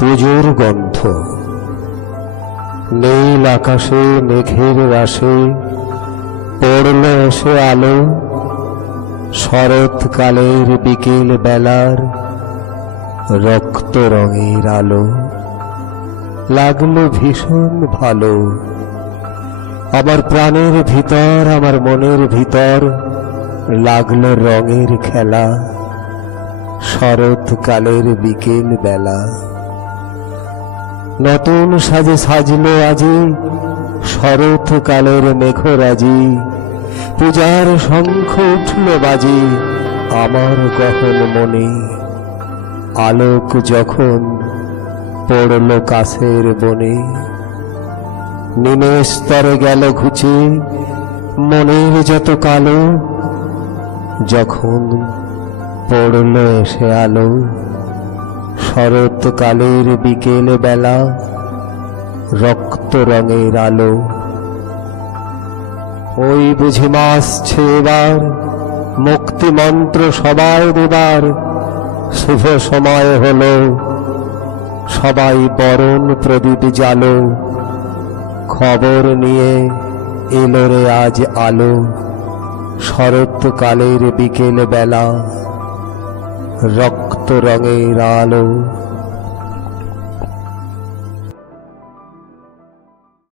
পুজোর গন্ধ। নীল আকাশে মেঘের রাশে পড়ল এসে আলো, শরৎকালের বিকেল বেলার রক্ত রঙের আলো। লাগলো ভীষণ ভালো, আমার প্রাণের ভিতর আমার মনের ভিতর লাগলো রঙের খেলা। শরৎকালের বিকেল বেলা নতুন সাজে সাজলো আজি শরৎকালের মেঘরাজি। পূজার শঙ্খ উঠল বাজি আমার গহন মনে। আলোক যখন পড়ল কাছের বনে, নিমেষ স্তরে গেল ঘুচে মনের যত কালো। যখন পড়ল এসে আলো শরৎকালের বিকেল বেলা রক্ত রঙের আলো। ওই বুঝি মাসছে এবার মুক্তি মন্ত্র সবাই দেবার। শুভ সময় হলো সবাই বরণ প্রদীপ জ্বালো। খবর নিয়ে এলো রে আজ আলো শরৎকালের বিকেল বেলা রক্ত রঙের আলো।